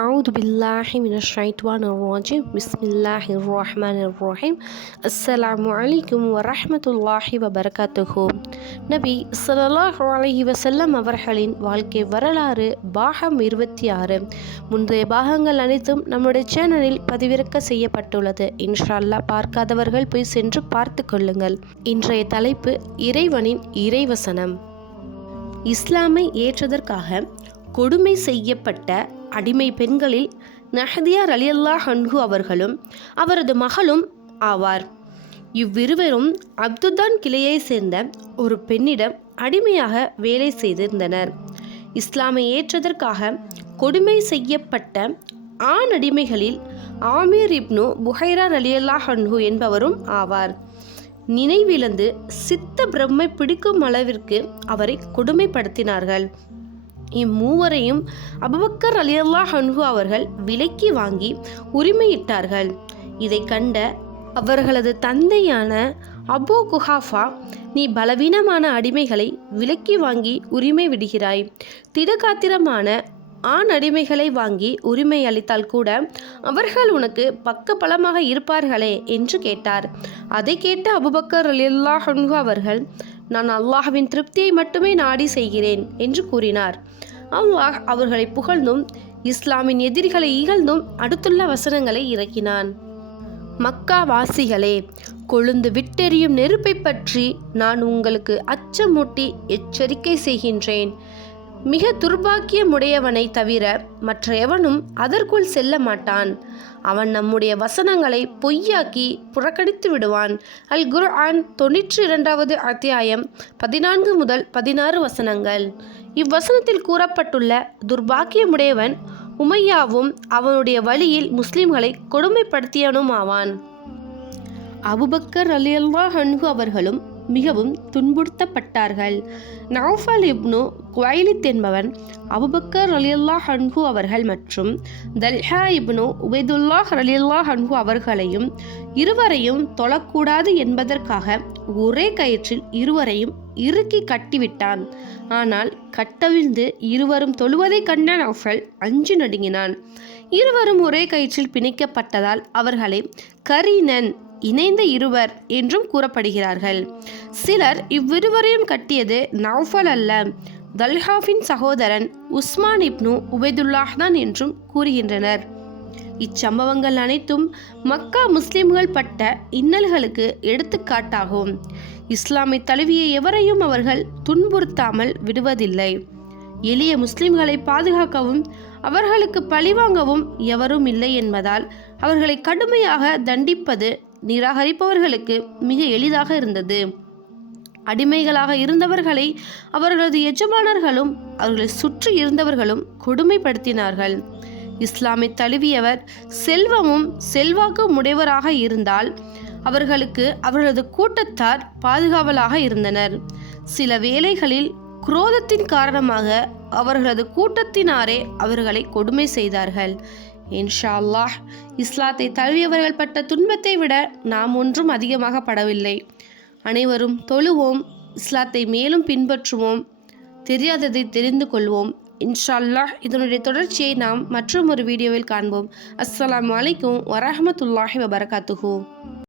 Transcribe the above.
أعوذ بالله من الشيطان الرجيم بسم الله الرحمن الرحيم السلام عليكم ورحمة الله وبركاته. நபி ஸல்லல்லாஹு அலைஹி வஸல்லம் அவர்களின் வாழ்க்கை வரலாறு பாகம் 26. முந்தைய பாகங்கள் அனைத்தும் நம்முடைய சேனலில் பதிவிறக்க செய்யப்பட்டுள்ளது. இன்ஷா அல்லாஹ் பார்க்காதவர்கள் போய் சென்று பார்த்து கொள்ளுங்கள். இன்றைய தலைப்பு இறைவனின் இறைவசனம். இஸ்லாமை ஏற்றதற்காக கொடுமை செய்யப்பட்ட அடிமை பெண்களில் நஹ்தியா ரலியல்லாஹு அன்ஹு அவர்களும் அவரது மகளும் ஆவார். இவ்விருவரும் அப்துதான் கிளையை சேர்ந்த ஒரு பெண்ணிடம் அடிமையாக வேலை செய்திருந்தனர். இஸ்லாமை ஏற்றதற்காக கொடுமை செய்யப்பட்ட ஆண் அடிமைகளில் ஆமீர் இப்னு புஹைரா ரலியல்லாஹு அன்ஹு என்பவரும் ஆவார். நினைவிழந்து சித்த பிரம்மை பிடிக்கும் அளவிற்கு அவரை கொடுமைப்படுத்தினார்கள். இம்மூவரையும் அபூபக்கர் ரலியல்லாஹு அன்ஹு அவர்கள் விலைக்கு வாங்கி உரிமையிட்டார்கள். இதை கண்ட அவர்களது தந்தையான அபூ குஹாஃபா, நீ பலவீனமான அடிமைகளை விலைக்கு வாங்கி உரிமை விடுகிறாய், திடகாத்திரமான ஆண் அடிமைகளை வாங்கி உரிமை அளித்தால் கூட அவர்கள் உனக்கு பக்கபலமாக இருப்பார்களே என்று கேட்டார். அதை கேட்ட அபூபக்கர் ரலியல்லாஹு அன்ஹு அவர்கள், நான் அல்லாஹ்வின் திருப்தியை மட்டுமே நாடி செய்கிறேன் என்று கூறினார். அல்லாஹ் அவர்களை புகழ்ந்தும் இஸ்லாமின் எதிரிகளை இகழ்ந்தும் அடுத்துள்ள வசனங்களை இறக்கினான். மக்கா வாசிகளே, கொழுந்து விட்டெறியும் நெருப்பை பற்றி நான் உங்களுக்கு அச்சமூட்டி எச்சரிக்கை செய்கின்றேன். மிக துர்பாக்கியமுடையவனை தவிர மற்ற எவனும் அதற்குள் செல்ல மாட்டான். அவன் நம்முடைய வசனங்களை பொய்யாக்கி புறக்கணித்து விடுவான். அல் குர்ஆன் 92வது அத்தியாயம் 14 முதல் 16 வசனங்கள். இவ்வசனத்தில் கூறப்பட்டுள்ள துர்பாக்கியமுடையவன் உமையாவும் அவனுடைய வழியில் முஸ்லிம்களை கொடுமைப்படுத்தியவனும் ஆவான். அபூபக்கர் ரலியல்லாஹு அன்ஹு அவர்களும் மிகவும் துன்புறுத்தப்பட்டார்கள். நௌஃபல் இப்னு குவைலித் என்பவன் அபூபக்கர் ரலியல்லாஹு அன்ஹு அவர்கள் மற்றும் தல்ஹா இப்னு உபைதுல்லாஹ் ரலியல்லாஹு அன்ஹு அவர்களையும் இருவரையும் தொழக்கூடாது என்பதற்காக ஒரே கயிற்றில் இருவரையும் இறுக்கி கட்டிவிட்டான். ஆனால் கட்டவிழ்ந்து இருவரும் தொழுவதை கண்ட நௌஃபல் அஞ்சு நடுங்கினான். இருவரும் ஒரே கயிற்றில் பிணைக்கப்பட்டதால் அவர்களை கரீனன், இணைந்த இருவர் என்றும் கூறப்படுகிறார்கள். சிலர் இவ்விருவரையும் கட்டியது நௌஃபல் அல்ல, தல்ஹாவின் சகோதரன் உஸ்மான் இப்னு உபைதுல்லாஹ் தான் என்றும் கூறுகின்றனர். இச்சம்பவங்கள் அனைத்தும் மக்கா முஸ்லிம்கள் பட்ட இன்னல்களுக்கு எடுத்துக்காட்டாகும். இஸ்லாமை தழுவிய எவரையும் அவர்கள் துன்புறுத்தாமல் விடுவதில்லை. எளிய முஸ்லிம்களை பாதுகாக்கவும் அவர்களுக்கு பழிவாங்கவும் எவரும் இல்லை என்பதால் அவர்களை கடுமையாக தண்டிப்பது நிராகரிப்பவர்களுக்கு மிக எளிதாக இருந்தது. அடிமைகளாக இருந்தவர்களை அவர்களது எஜமானர்களும் அவர்களை சுற்றி இருந்தவர்களும் கொடுமைப்படுத்தினார்கள். இஸ்லாமை தழுவியவர் செல்வமும் செல்வாக்கும் உடையவராக இருந்தால் அவர்களுக்கு அவர்களது கூட்டத்தார் பாதுகாவலாக இருந்தனர். சில வேளைகளில் குரோதத்தின் காரணமாக அவர்களது கூட்டத்தினாரே அவர்களை கொடுமை செய்தார்கள். இன்ஷா அல்லாஹ் இஸ்லாத்தை தழுவியவர்கள் பட்ட துன்பத்தை விட நாம் ஒன்றும் அதிகமாக படவில்லை. அனைவரும் தொழுவோம், இஸ்லாத்தை மேலும் பின்பற்றுவோம், தெரியாததை தெரிந்து கொள்வோம். இன்ஷா அல்லாஹ் இதனுடைய தொடர்ச்சியை நாம் மற்றும் ஒரு வீடியோவில் காண்போம். அஸ்ஸலாமு அலைக்கும் வரஹ்மத்துல்லாஹி வபரகாத்துஹு.